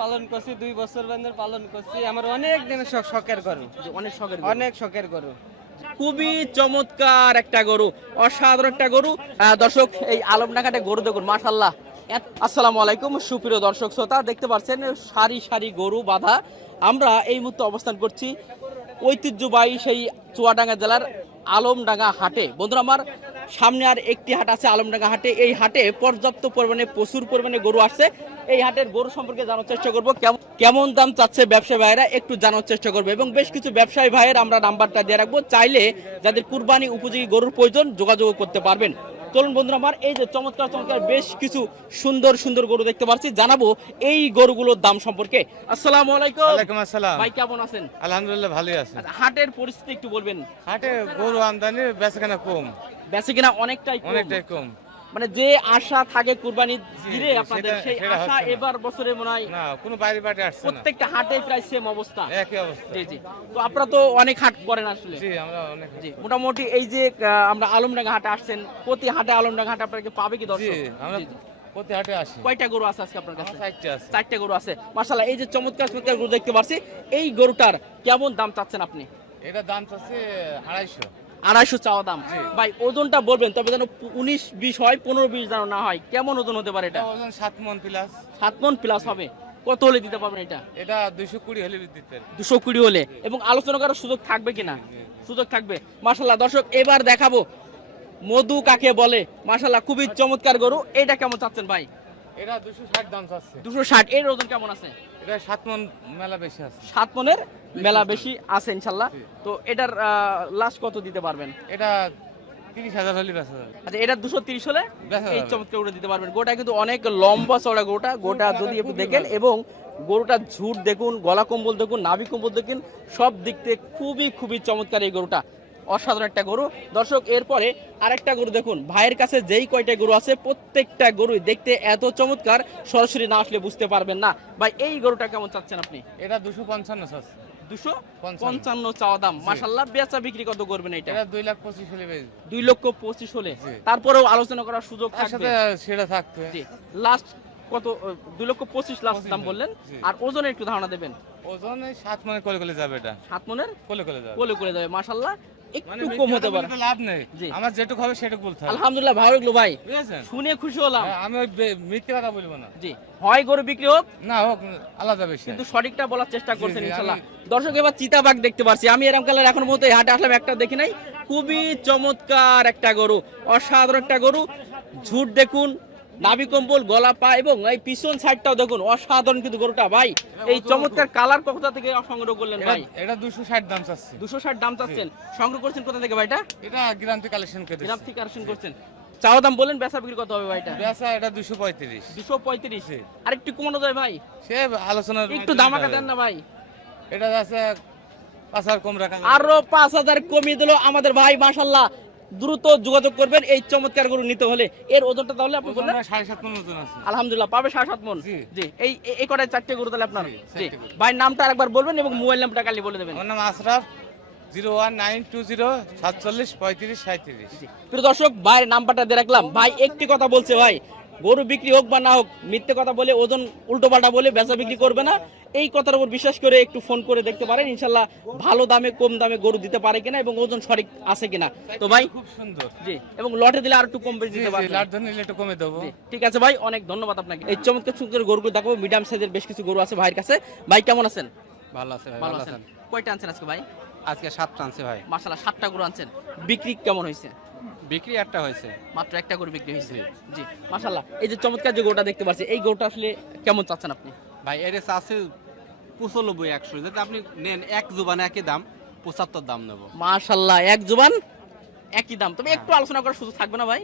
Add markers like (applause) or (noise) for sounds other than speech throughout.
পালন করছি দুই বছর বান্ধব পালন করছি। আমার অনেক দিনের শখ শখের গরু। অনেক শখের গরু। অনেক শখের গরু। খুবই চমৎকার একটা গরু অসাধারণ একটা গরু। দর্শক এই আলমডাঙ্গাটে গরু দেখুন মাশাল্লাহ আসসালামু আলাইকুম সুপ্রিয় দর্শক শ্রোতা দেখতে পাচ্ছেন সারি সারি গরু বাঁধা। আমরা এই মুহূর্তে অবস্থান করছি ঐতিহ্যবাহী সেই চুয়াডাঙ্গা জেলার আলমডাঙ্গা হাটে। বন্ধুরা আমার সামনে আর একটি হাট আছে আলমডাঙ্গা হাটে। এই হাটে পর্যাপ্ত পরিমাণে প্রচুর পরিমাণে গরু আসছে। এই হাটের গরু সম্পর্কে জানার চেষ্টা করব। কেমন কেমন দাম চাচ্ছে ব্যবসায়ী ভাইয়েরা একটু জানার চেষ্টা করব। এবং বেশ কিছু ব্যবসায়ী ভাইয়ের আমরা নাম্বারটা দিয়ে রাখব। চাইলে যাদের কুরবানি উপযোগী গরুর প্রয়োজন যোগাযোগ করতে পারবেন। চলুন বন্ধুরা আমার এই যে চমৎকার চমৎকার বেশ কিছু সুন্দর সুন্দর গরু দেখতে পাচ্ছি জানাব এই গরুগুলোর দাম সম্পর্কে। আসসালামু আলাইকুম। ওয়ালাইকুম আসসালাম। ভাই কেমন আছেন? আলহামদুলিল্লাহ ভালোই আছে। আচ্ছা, হাটের পরিস্থিতি একটু বলবেন। হাটে গরু আমদানি বেচাকেনা কম। বেশি কিনা অনেকটাই কম। অনেকটাই কম। মানে যে আশা থাকে কুরবানি জি, আপনাদের সেই আশা এবার বছরে মনে হয় না কোনো বাইরে বাটে আসছে প্রত্যেকটা হাটে প্রায় সেম অবস্থা। একই অবস্থা। জি জি। তো আপনারা তো অনেক হাট করেন আসলে। জি আমরা অনেক জি মোটামুটি এই যে আমরা আলমডাঙ্গা হাটে আসছেন প্রতি হাটে আলমডাঙ্গা হাটে আপনাকে পাবে কি দর্শক? জি, জি। প্রতি হাটে আসি। কয়টা গরু আছে আজকে আপনার কাছে? চারটা আছে। চারটে গরু আছে। মাশাআল্লাহ এই যে চমৎকার চমৎকার গরু দেখতে পাচ্ছি এই গরুটার কেমন দাম চাচ্ছেন আপনি? এটা দাম চাচ্ছে আড়াইশো। আড়াইশো চাওয়া দাম। ভাই ওজনটা বলবেন তবে যেন উনিশ বিশ হয় পনেরো বিশ যেন না হয়। কেমন ওজন হতে পারে এটা? ওজন সাত মন প্লাস সাত মন প্লাস হবে। কত হলে দিতে পারবেন এটা? এটা দুইশো কুড়ি হলে দিতে। দুশো কুড়ি হলে। এবং আলোচনা করার সুযোগ থাকবে কিনা? সুযোগ থাকবে। মাশাল্লাহ দর্শক এবার দেখাবো। মধু কাকে বলে? মাশাল্লাহ খুবই চমৎকার গরু। এটা কেমন চাচ্ছেন ভাই? এটা দুশো ষাট দাম চাচ্ছে দুশো ষাট। এর ওজন কেমন আছে? এটা সাত মন মেলা বেশি আছে। সাত মনের মেলা বেশি আছে ইনশাল্লাহ। তো এটার লাস্ট কত দিতে পারবেন? এটা তিরিশ হাজার হলে বেচা যাবে। আচ্ছা এটা দুশো তিরিশ হলে এই। চমৎকার গরুটা দিতে পারবেন। গোটা কিন্তু অনেক লম্বা চড়া গরুটা। গোটা যদি একটু দেখেন এবং গরুটার ঝুট দেখুন গলা কম্বল দেখুন নাভি কম্বল দেখুন সব দিক থেকে খুবই খুবই চমৎকার এই গরুটা। অসাধারণ একটা গরু। দর্শক এরপরে আরেকটা গরু দেখুন। ভাইয়ের কাছে যেই কয়টা গরু আছে প্রত্যেকটা গরুই দেখতে এত চমৎকার সরাসরি না আসলে বুঝতে পারবেন না। ভাই এই গরুটা কেমন চাচ্ছেন আপনি? এটা দুশো পঞ্চান্ন চাচ্ছে দুশো পঞ্চান্ন। পঞ্চান্ন চাওয়া দাম। মাসাল্লাহ বেচা বিক্রি কত করবেন এটা এটা দুই লাখ পঁচিশ হলে দুই লক্ষ পঁচিশ হলে। তারপরেও আলোচনা করার সুযোগ থাকবে। সেটা থাকবে। লাস্ট কত দুই লক্ষ পঁচিশ লাস্ট দাম বললেন। আর ওজনে একটু ধারণা দেবেন। ওজন সাত মনে করে করে যাবে এটা। সাত মনের? কোলে কোলে যাবে। কোলে করে যাবে মাসাল্লাহ একটু কম হতে পারে। লাভ নেই। আমার যেটুকু হবে সেটুকু বলতে হবে। আলহামদুলিল্লাহ ভালো লাগল ভাই। শুনে খুশি হলাম। হ্যাঁ, আমি মিথ্যে কথা বলব না। জি। হয় গরু বিক্রি হোক না হোক আলাদা বেশি কিন্তু সঠিকটা বলার চেষ্টা করছেন দর্শক এবার চিতাবাঘ দেখতে পারছি। আমি এরকম কালার এখন মতো এই হাটে আসলাম একটা দেখি নাই। খুবই চমৎকার একটা গরু অসাধারণ একটা গরু। ঝুট দেখুন নাভি কম্বল গলা পা এবং এই পিছন সাইডটাও দেখুন অসাধারণ কিন্তু গরুটা ভাই। এই চমৎকার কালার কোথা থেকে সংগ্রহ করলেন ভাই। এটা দুশো ষাট দাম চাচ্ছে। দুশো ষাট দাম চাচ্ছেন। সংগ্রহ করছেন কোথা থেকে ভাইটা? এটা গ্রাম থেকে কালেকশন করে গ্রাম থেকে কালেকশন করছেন। চাওয়া দাম বলেন বেচা বিক্রি কত হবে বেচা এটা পঁয়ত্রিশ। দুশো পঁয়ত্রিশ। জি। আর একটু কমানো যায় ভাই? সে আলোচনা একটু দামাকা দেন না ভাই। এটা আছে পাঁচ হাজার কম রাখা আরও পাঁচ হাজার কমিয়ে দিল আমাদের ভাই মাসাল্লাহ দ্রুত যোগাযোগ করবেন এই চমৎকার গরু নিতে হলে। এর ওজনটা তাহলে আপনি বললেন? মন আলহামদুলিল্লাহ পাবে সাড়ে সাত মন। জি। এই এই- কটায় চারটে গরু তাহলে আপনার? জি। ভাই নামটা আরেকবার বলবেন এবং মোবাইল নাম্বারটা কালি বলে দেবেন। আমার নাম Ashraf zero one nine two zero সাতচল্লিশ পঁয়ত্রিশ সাঁত্রিশ প্রিয় দর্শক ভাইয়ের নাম্বারটা দিয়ে রাখলাম। ভাই একটি কথা বলছে ভাই। গরু বিক্রি হোক বা না হোক মিথ্যে কথা বলে ওজন উল্টো পাল্টা বলে বেচা বিক্রি করবে না। এই কথার উপর বিশ্বাস করে একটু ফোন করে দেখতে পারেন ইনশাল্লাহ ভালো দামে কম দামে গরু দিতে পারে কিনা এবং ওজন সঠিক আছে কিনা। তো ভাই খুব সুন্দর। জি এবং লটে দিলে আর একটু কম বেশি দিতে পারবেন। লাট ধরে একটু কমে দেবো। ঠিক আছে ভাই অনেক ধন্যবাদ আপনাকে। এই চমৎকার চমৎকার গরুগুলো দেখাবো মিডিয়াম সাইজের বেশ কিছু গরু আছে ভাইয়ের কাছে। ভাই কেমন আছেন? ভালো আছে ভাই ভালো আছেন। কয়টা আনছেন আজকে ভাই? আজকে সাতটা আনছে ভাই। মাশাআল্লাহ সাতটা গরু আনছেন। বিক্রি কেমন হয়েছে? বিক্রি একটা হয়েছে। মাত্র একটা গরু বিক্রি হয়েছে। জি মাশাআল্লাহ। এই যে চমৎকার যে গরুটা দেখতে পাচ্ছি এই গরুটা আসলে কেমন চাচ্ছেন আপনি? ভাই এর আছে পঁচানব্বই একশো। যাতে আপনি নেন এক জুবানে একই দাম পঁচাত্তর দাম নেব। মাশাআল্লাহ এক জুবান একই দাম। তবে একটু আলোচনা করার সুযোগ থাকবে না ভাই?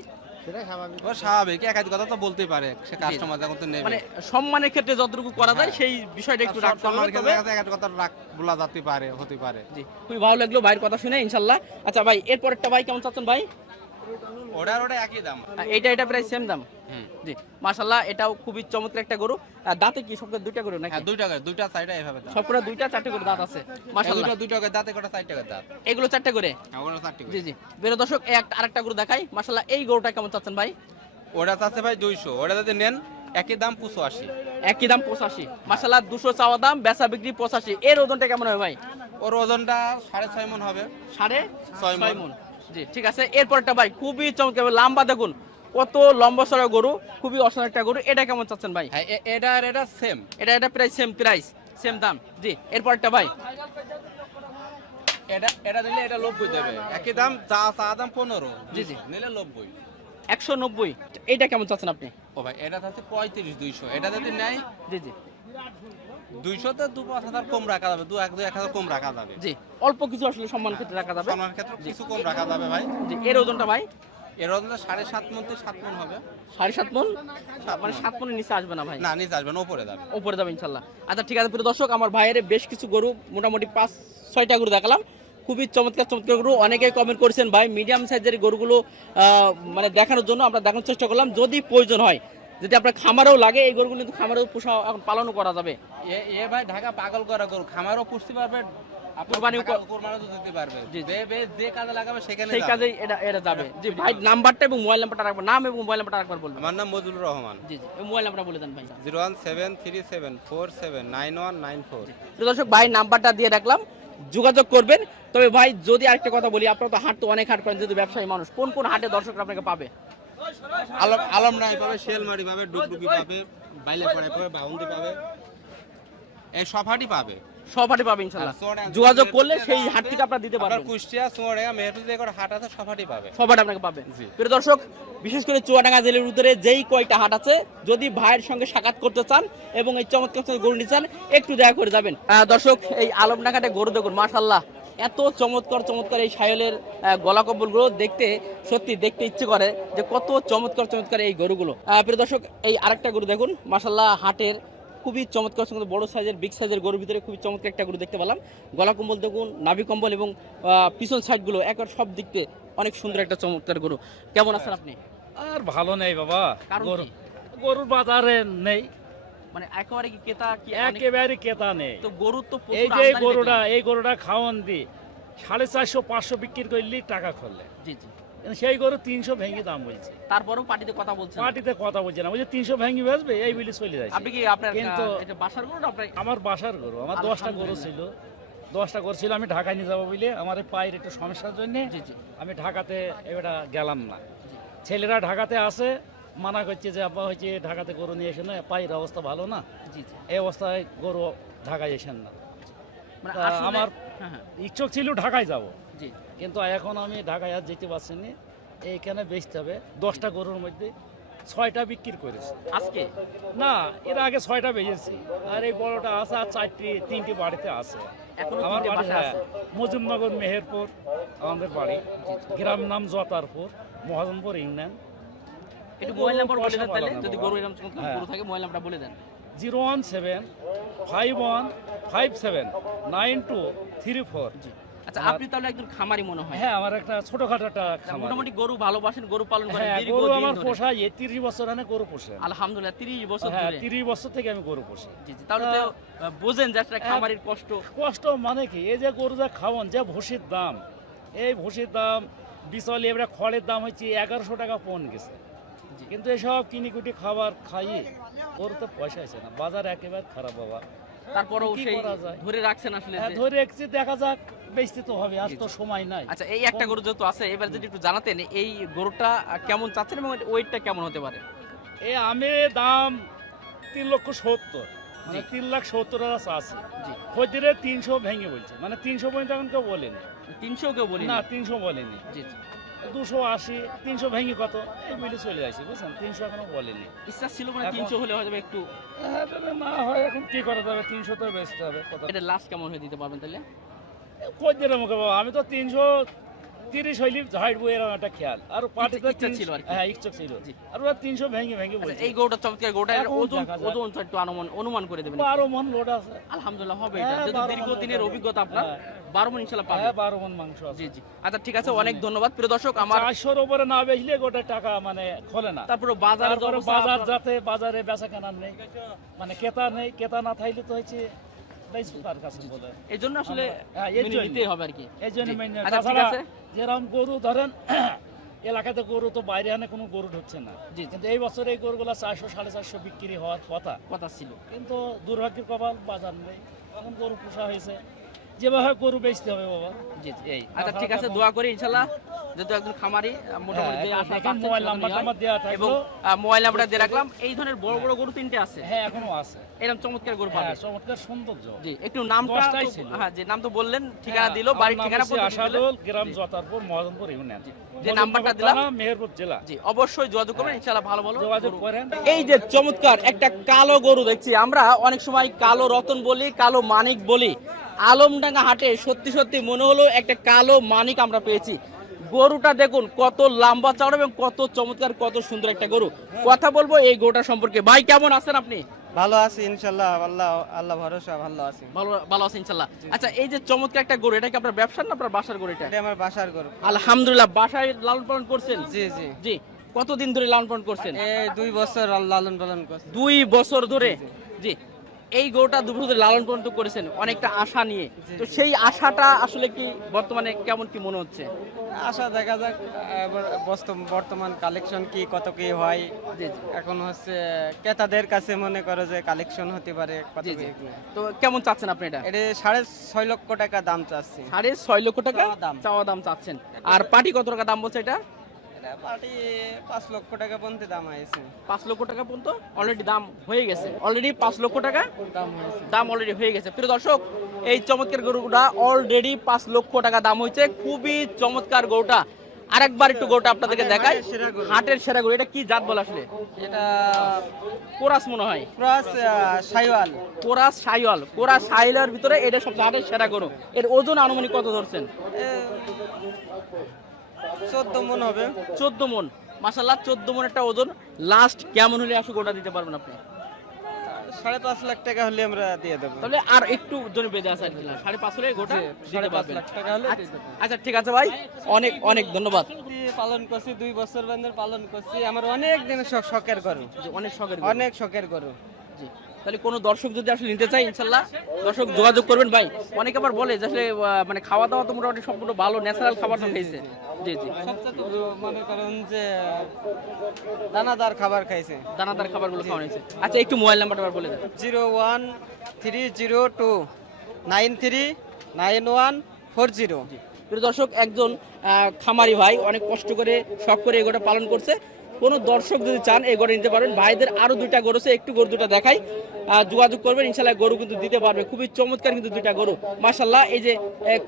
স্বাভাবিক। এক কথা তো বলতেই পারে সে কাস্টমার যখন তো নেবে। মানে সম্মানের ক্ষেত্রে যতটুকু করা যায় হ্যাঁ। সেই বিষয়টা একটু আর রাখতে হবে তবে এক কথা রাখ বলা যেতে পারে হতে পারে। জি খুবই ভালো লাগল ভাইয়ের কথা শুনে ইনশাল্লাহ আচ্ছা ভাই এরপরেরটা ভাই কেমন চাচ্ছেন ভাই? ওটা একই দাম। আহ, এইটা এটা প্রায় সেম দাম। জি মাশাল্লাহ এটাও খুবই চমৎকার একটা গরু। দাঁতে কি সবটা দুইটা গরু নাকি? হ্যাঁ দুই টাকা দুইটা সাইডে এভাবে সবকটা দুইটা চারটে করে দাঁত আছে মাশাল্লাহ দুইটা দুই টাকা দাঁতে কটা দাঁত? এগুলো চারটে করে? হ্যাঁ ওটা চারটি জি জি। বেরো দর্শক এক আরেকটা গরু দেখাই। মাশাল্লাহ এই গরুটা কেমন চাচ্ছেন ভাই? ওটা চাচ্ছে ভাই দুইশো। ওটা যদি নেন একই দাম পঁচাশি। একই দাম পঁচাশি। মাসাল্লাহ দুশো চাওয়া দাম বেচা বিক্রি পঁচাশি। এর ওজনটা কেমন হবে ভাই? ওর ওজনটা সাড়ে ছয় মন হবে। সাড়ে ছয় ছয় মণ। জি ঠিক আছে। এরপরটা ভাই খুবই চমৎকার লম্বা দেখুন। কত লম্বা সড়া গরু খুবই অসাধারণ একটা গরু। এটা কেমন চাচ্ছেন ভাই? এটা এটা সেম এটা এটা প্রাইস সেম প্রাইস সেম দাম। জি এরপরটা ভাই। এটা এটা নিলে এটা নব্বই দেবে। একই দাম চা চা দাম পনেরো। জি, জি। নিলে নব্বই। একশো নব্বই। এইটা কেমন চাচ্ছেন আপনি? ও ভাই এটা হচ্ছে পঁয়ত্রিশ দুইশো। এটা যদি নেয় জি জি। দুইশো তো দু পাঁচ হাজার কম রাখা যাবে দু এক দু এক হাজার কম রাখা যাবে। জি অল্প কিছু আসলে সম্মান ক্ষেত্রে রাখা যাবে। সোনার ক্ষেত্রে কিছু কম রাখা যাবে ভাই। জি এর ওজনটা ভাই? এর ওজনটা সাড়ে সাত মন থেকে সাত মন হবে। সাড়ে সাত মন? মানে সাত মনের নিচে আসবে না ভাই? না নিচে আসবে না উপরে যাবে। উপরে যাবে ইনশাল্লাহ। আচ্ছা ঠিক আছে প্রিয় দর্শক আমার ভাইয়ের বেশ কিছু গরু মোটামুটি পাঁচ ছয়টা গরু দেখালাম। খুবই চমৎকার চমৎকার গরু। অনেকেই কমেন্ট করেছেন ভাই মিডিয়াম সাইজের গরুগুলো আহ, মানে দেখানোর জন্য আমরা দেখানোর চেষ্টা করলাম। যদি প্রয়োজন হয় যদি আপনার খামারেও লাগে এই গরুগুলো কিন্তু খামারেও পোষা এখন পালনও করা যাবে। এ ভাই ঢাকা পাগল করা গরু খামারও পুষতে পারবে আমার নাম রহমান। মোবাইল নাম্বারটা বলে দেন ভাই। Zero one seven three seven four seven nine one nine four. দর্শক ভাই নাম্বারটা দিয়ে রাখলাম। যোগাযোগ করবেন। তবে ভাই যদি আরেকটা কথা বলি আপনারা তো হাট তো অনেক হাট করেন যদি ব্যবসায়ী মানুষ কোন কোন হাটে দর্শকরা আপনাকে পাবে? আলম নাই পাবে শেলমারি পাবে ডুগডুগি পাবে বাইলে পড়াই পাবে বাউন্ডি পাবে। এই সব হাটই পাবে সব হাটে পাবে চুয়াডাঙ্গা, যোগাযোগ করলে সেই জায়গা হাট থেকে আপনারা দিতে আপনার পারবেন। কুষ্টিয়া চুয়াডাঙ্গা মেহেরপুর কটা হাট আছে সব হাটই পাবে। সব হাটে আপনাকে পাবে। জি। প্রিয় দর্শক বিশেষ করে চুয়াডাঙ্গা জেলার উত্তরে যেই কয়টা হাট আছে যদি ভাইয়ের সঙ্গে সাক্ষাৎ করতে চান এবং এই চমৎকার গরু নিতে চান একটু দেখা করে যাবেন। দর্শক এই আলমডাঙ্গাটে গরু দেখুন মাশাল্লাহ এত চমৎকার চমৎকার এই সায়লের গলা কম্বলগুলো দেখতে সত্যি দেখতে ইচ্ছে করে যে কত চমৎকার চমৎকার এই গরুগুলো। প্রিয় দর্শক এই আরেকটা গরু দেখুন মাশাল্লাহ হাটের খুবই চমৎকার চমৎকার বড় সাইজের বিগ সাইজের গরুর ভিতরে খুবই চমৎকার একটা গরু দেখতে পেলাম। গলা কম্বল দেখুন নাভি কম্বল এবং পিছন সাইডগুলো একবার সব দিক দিয়ে অনেক সুন্দর একটা চমৎকার গরু। কেমন আছেন আপনি? আর ভালো নেই বাবা গরু গরুর বাজারে নেই। মানে একেবারে কি ক্রেতা কি একেবারে কেতা নেই। তো গরু তো এই যে গরুটা এই গরুটা খাওয়ান দি সাড়ে চারশো পাঁচশো বিক্রি করলি টাকা করলে। জি জি। সেই গরু তিনশো ভেঙে দাম বলছে। তারপরেও পার্টিতে কথা বলছেন। পার্টিতে কথা বলছে না বলছে তিনশো ভেঙে এই বলে চলে যাচ্ছে। আপনি কি আপনার কিন্তু- বাসার গরু আমার বাসার গরু আমার দশটা গরু ছিল। দশটা গরু ছিল আমি ঢাকায় নিয়ে যাব বলে আমার পায়ের একটু সমস্যার জন্য আমি ঢাকাতে এবারে গেলাম না। ছেলেরা ঢাকাতে আসে মানা করছে যে আব্বা হচ্ছে ঢাকাতে গরু নিয়ে এসে না পায়ের অবস্থা ভালো না। জি জি। এই অবস্থায় গরু ঢাকায় এসেন না। মানে তা আসলে- আমার হ্যাঁ হ্যাঁ। ইচ্ছুক ছিল ঢাকায় যাব। জি। কিন্তু এখন আমি ঢাকায় আর যেতে পারছি না। এইখানে বেচতে হবে। দশটা গরুর মধ্যে ছয়টা বিক্রি করেছি। আজকে? না এর আগে ছয়টা বেজেছি আর এই বড়টা আছে আর চারটি তিনটি বাড়িতে আছে। এখনও আমার তিনটে বাড়ি বাসা হ্যাঁ, আছে মজুমনগর মেহেরপুর আমাদের বাড়ি। গ্রাম নাম জতারপুর মহাজনপুর ইংল্যান্ড একটু মোবাইল নাম্বার বলে দেন তাহলে। যদি গরু এরকম হ্যাঁ। গরু থাকে মোবাইল নাম্বারটা বলে দেন। Zero one seven five one five seven nine two three four. জি। আচ্ছা আপনি তাহলে একজন খামারি মনে হয়? হ্যাঁ আমার একটা ছোটখাটো একটা মোটামুটি গরু ভালোবাসেন গরু পালন করেন হ্যাঁ গরু আমার ধরে। পোষায় তিরিশ বছর আনে গরু পোষে। আলহামদুলিল্লাহ তিরিশ বছর হ্যাঁ ধরে। তিরিশ বছর থেকে আমি গরু পোষি। জি জি তাহলে তো বোঝেন যে একটা খামারির কষ্ট। কষ্ট মানে কি? এই যে গরু যা খাওয়ান যে ভুসির দাম এই ভুসির দাম বিচলে এবারে খড়ের দাম হচ্ছে এগারোশো টাকা পণ গেছে। কিন্তু এসব কিনি কুটি খাবার খাইয়ে গরু তো পয়সা আছে না। বাজার একেবারে খারাপ বাবা। তারপরেও সেই ধরে রাখছেন আসলে হ্যাঁ, ধরে একছি দেখা যাক বেচতে তো হবে আজ তো সময় নাই। আচ্ছা এই একটা গরু যেহেতু আছে এবার যদি একটু জানাতেন এই গরুটা কেমন চাচ্ছেন এবং ওয়েটটা কেমন হতে পারে? আমি দাম তিন লক্ষ সত্তর। মানে তিন লাখ সত্তর হাজার আছে। তিনশো ভেঙে বলছে। মানে তিনশো পর্যন্ত এখন কেউ বলেনি। তিনশো কেউ বলি না তিনশো বলেনি। জি। দুশো আশি তিনশো ভেঙে কত? এই মিলে চলে আসি বুঝছেন? তিনশো এখনও বলেনি। ইচ্ছা ছিল মানে তিনশো হলে হয়তো যাবে একটু হ্যাঁ, তবে না হয় এখন কি করা যাবে? তিনশো তো বেচতে হবে এটা লাস্ট কেমন হয়ে দিতে পারবেন তাহলে? খদ্দিরের মুখে বাবা? আমি তো তিনশো তিরিশ হইলি ঝাড়বো এরকম একটা খেয়াল। আর ইচ্ছা ছিল হ্যাঁ ইচ্ছা ছিল। আর ওরা তিনশো ভেঙে ভেঙে আচ্ছা, বলছে এই গরুটা চমৎকার এখন ওজন ওজন একটু অনুমান অনুমান করে দেবেন বারো মন লোড আছে। আলহামদুলিল্লাহ হবে হ্যাঁ, এটা যদি বারো দীর্ঘ মণ দিনের হবে। অভিজ্ঞতা আপনার হ্যাঁ। বারো মন ইনশাল্লাহ পাবেন। হ্যাঁ বারো মন মাংস জি জি। আচ্ছা ঠিক আছে অনেক ধন্যবাদ। প্রিয় দর্শক আমার চারশোর উপরে না বেচলে গোটা টাকা মানে খোলে না। তারপরে বাজারে বাজার যাতে বাজারে বেচা কেনার নেই। মানে ক্রেতা নেই ক্রেতা না থাকলে তো বলে। এই জন্য আসলে হ্যাঁ, জন্য। হবে আর কি। এই জন্য আচ্ছা ঠিক আছে। যেরকম গরু ধরেন (clears throat) এলাকাতে গরু তো বাইরে আনে কোনো গরু ঢুকছে না। জি। কিন্তু এই বছর এই গরুগুলো চারশো সাড়ে চারশো বিক্রি হওয়ার কথা। কথা ছিল। কিন্তু দুর্ভাগ্যের কপাল বাজার নেই। এখন গরু পোষা হয়েছে। যেভাবে গরু বেচতে হবে বাবা। জি জি, এই। আচ্ছা ঠিক আছে দোয়া করি ইনশাল্লাহ যেহেতু একজন খামারি মোটামুটি যে হ্যাঁ, আশা মোবাইল নাম্বারটা আমার দেওয়া থাকল। এবং মোবাইল নাম্বারটা দিয়ে রাখলাম। এই ধরনের বড় বড় গরু তিনটে আছে। হ্যাঁ এখনও আছে। এরকম চমৎকার গরু হ্যাঁ পাবে চমৎকার সৌন্দর্য। জি একটু নামটা। হ্যাঁ যে নাম তো বললেন ঠিকানা হ্যাঁ, দিল বাড়ির ঠিকানা পর্যন্ত আশাদুল গ্রাম জতারপুর মহাজনপুর ইউনিয়ন। যে নাম্বারটা দিলাম। মেহেরপুর জেলা। জি অবশ্যই যোগাযোগ করবেন ইনশাআল্লাহ ভালো ভালো যোগাযোগ করেন। এই যে চমৎকার একটা কালো গরু দেখছি আমরা অনেক সময় কালো রতন বলি কালো মানিক বলি। আলমডাঙ্গা হাটে সত্যি সত্যি মনে হলো একটা কালো মানিক আমরা পেয়েছি। গরুটা দেখুন কত লম্বা চওড়া এবং কত চমৎকার কত সুন্দর একটা গরু। কথা বলব এই গরুটা সম্পর্কে। ভাই কেমন আছেন আপনি? ভালো আছি ইনশাল্লাহ। আল্লাহ আল্লাহ ভরসা ভালো আছি। ভালো ভালো আছেন ইনশাল্লাহ। আচ্ছা এই যে চমৎকার একটা গরু এটা কি আপনার ব্যবসার না আপনার বাসার গরু এটা? আমার বাসার গরু। আলহামদুলিল্লাহ বাসায় লালন পালন করছেন? জি জি। জি কতদিন ধরে লালন পালন করছেন? দুই বছর লালন পালন করছি। দুই বছর ধরে? জি এই গরুটা দু বছর ধরে লালন পালন করেছেন অনেকটা আশা নিয়ে। তো সেই আশাটা আসলে কি বর্তমানে কেমন কি মনে হচ্ছে? আশা দেখা যাক বর্তমান কালেকশন কি কত কি হয়। এখন হচ্ছে ক্রেতাদের কাছে মনে করো যে কালেকশন হতে পারে। তো কেমন চাচ্ছেন আপনি এটা? এটা সাড়ে ছয় লক্ষ টাকা দাম চাচ্ছি। সাড়ে ছয় লক্ষ টাকা দাম। চাওয়া দাম চাচ্ছেন। আর পাটি কত টাকা দাম বলছে এটা? এটা পার্টি পাঁচ লক্ষ টাকা পর্যন্ত দাম হয়েছে। পাঁচ লক্ষ টাকা পর্যন্ত অলরেডি দাম হয়ে গেছে। অলরেডি পাঁচ লক্ষ টাকা দাম হয়েছে। দাম অলরেডি হয়ে গেছে। প্রিয় দর্শক এই চমৎকার গরুটা অলরেডি পাঁচ লক্ষ টাকা দাম হয়েছে। খুবই চমৎকার গরুটা। আরেকবার একটু গরুটা আপনাদেরকে দেখাই হাটের সেরা গরু। হাটের সেরা গরু এটা কি জাত বলে আসলে? এটা কোরাস মনে হয়। ক্রস সাইওয়াল। কোরাস সাইওয়াল। কোরাস সাইওয়ালের ভিতরে এটা সবচেয়ে হাটের সেরা গরু। এর ওজন আনুমানিক কত ধরছেন? চোদ্দ মন হবে। চোদ্দ মন। মাসাল্লাহ চোদ্দ মন একটা ওজন। লাস্ট কেমন হলে আসলে গোটা দিতে পারবেন আপনি? সাড়ে পাঁচ লাখ টাকা হলে আমরা দিয়ে দেবো। তাহলে আর একটু জমি বেঁধে আছে আর কি। সাড়ে পাঁচ হলে গোটা সাড়ে পাঁচ লাখ টাকা হলে আচ্ছা, ঠিক আছে ভাই। অনেক অনেক ধন্যবাদ। পালন করছি দুই বছর বান্ধব পালন করছি। আমার অনেক দিনের শখ শখের যে অনেক শখের অনেক শখের গরু। জি। তাহলে কোনো দর্শক যদি আসলে নিতে চাই ইনশাল্লাহ। দর্শক যোগাযোগ করবেন ভাই। অনেকে আবার বলে যে আসলে মানে খাওয়া দাওয়া তো মোটামুটি সম্পূর্ণ ভালো ন্যাচারাল খাবার তো খেয়েছে জি জি। মনে করেন যে দানাদার খাবার খাইছে দানাদার খাবারগুলো খাওয়া হয়েছে। আচ্ছা একটু মোবাইল নাম্বারটা আবার বলে দেন। Zero one three zero two nine three nine one four zero. দর্শক একজন খামারি ভাই অনেক কষ্ট করে শখ করে এগোটা পালন করছে। কোনো দর্শক যদি চান এই গরু নিতে পারবেন। ভাইদের আরও দুইটা গরু আছে একটু গরু দুটা দেখাই। যোগাযোগ করবেন ইনশাল্লাহ গরু কিন্তু দিতে পারবে। খুবই চমৎকার কিন্তু দুইটা গরু। মাশাল্লাহ এই যে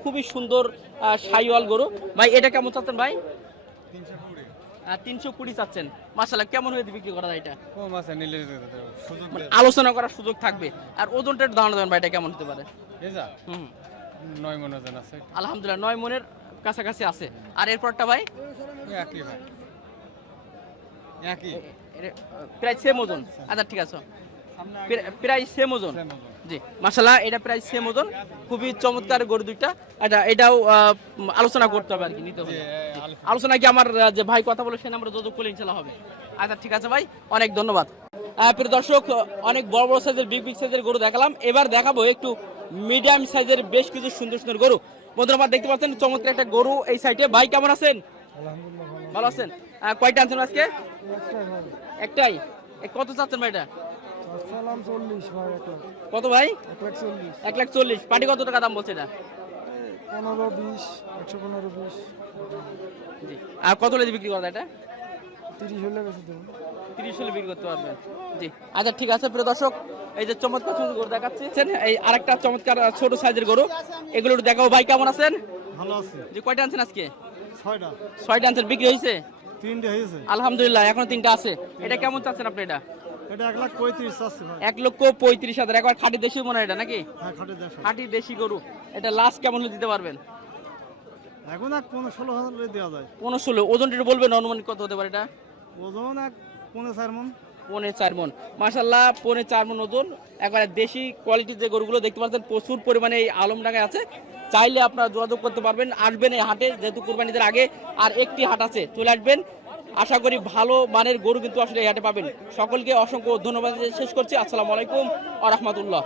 খুবই সুন্দর সাইওয়াল গরু। ভাই এটা কেমন চাচ্ছেন ভাই? তিনশো কুড়ি চাচ্ছেন। মাশাল্লাহ কেমন হয়ে বিক্রি করা যায় এটা? মানে আলোচনা করার সুযোগ থাকবে। আর ওজনটা একটু ধারণা দেবেন ভাই এটা কেমন হতে পারে? আলহামদুলিল্লাহ নয় মনের কাছাকাছি আছে। আর এরপরটা ভাই? একই ভাই। একই প্রায় সেম ওজন। আচ্ছা ঠিক আছে। প্রা- প্রায় সেম ওজন। জি এটা প্রায় সেম ওজন। খুবই চমৎকার গরু দুইটা। এটা এটাও আলোচনা করতে হবে আর কি নিতে হবে। আলোচনা। কি আমার যে ভাই কথা বলে সে আমরা যোগাযোগ করলে ইনশাল্লাহ হবে। আচ্ছা ঠিক আছে ভাই অনেক ধন্যবাদ। প্রিয় দর্শক অনেক বড় বড় সাইজের বিগ বিগ সাইজের গরু দেখালাম। এবার দেখাবো একটু মিডিয়াম সাইজের বেশ কিছু সুন্দর সুন্দর গরু। বন্ধুরা আমার দেখতে পাচ্ছেন চমৎকার একটা গরু এই সাইডে ভাই কেমন আছেন? ভালো আছেন? কয়টা আনছেন আজকে? একটাই। কত চাচ্ছেন ভাই এটা? কত ভাই? এক লাখ চল্লিশ। পাটি কত টাকা দাম বলছে এটা? পনেরো বিশ একশো পনেরো বিশ জি। আর কত লেগে বিক্রি করা এটা? তিরিশ হলে বেশি দেবো তিরিশ হলে বিক্রি করতে পারবেন। জি। আচ্ছা ঠিক আছে প্রিয় দর্শক এই যে চমৎকার ছোট গরু দেখাচ্ছি এই আরেকটা চমৎকার ছোট সাইজের গরু। এগুলো দেখাও ভাই কেমন আছেন? ভালো আছে। জি কয়টা আনছেন আজকে? ছয়টা। ছয়টা আনছেন বিক্রি হয়েছে? তিনটে হয়েছে। আলহামদুলিল্লাহ এখনও তিনটা আছে। এটা কেমন চাচ্ছেন আপনি এটা? এটা এক লাখ পঁয়ত্রিশ আছে এক লক্ষ পঁয়ত্রিশ হাজার একবার খাঁটি দেশি মনে হয় এটা নাকি? হ্যাঁ খাটে দেড়শো খাঁটি দেশি গরু। এটা লাস্ট কেমন হলে দিতে পারবেন? এখন এক পনেরো ষোলো হাজার দেওয়া যায়। পনেরো ষোলো ওজনটা বলবেন অনুমানিক কত হতে পারে এটা? ওজন এক পনেরো চার মন। পনে চার মন। মাসাল্লাহ পনে চার মন ওজন। একবারে দেশি কোয়ালিটির যে গরুগুলো দেখতে পাচ্ছেন প্রচুর পরিমাণে এই আলমডাঙ্গায় আছে। চাইলে আপনারা যোগাযোগ করতে পারবেন। আসবেন এই হাটে, যেহেতু কোরবানিদের আগে আর একটি হাট আছে, চলে আসবেন। আশা করি ভালো মানের গরু কিন্তু আসলে এই হাটে পাবেন। সকলকে অসংখ্য ধন্যবাদ শেষ করছি। আসসালামু আলাইকুম আ রহমতুল্লাহ।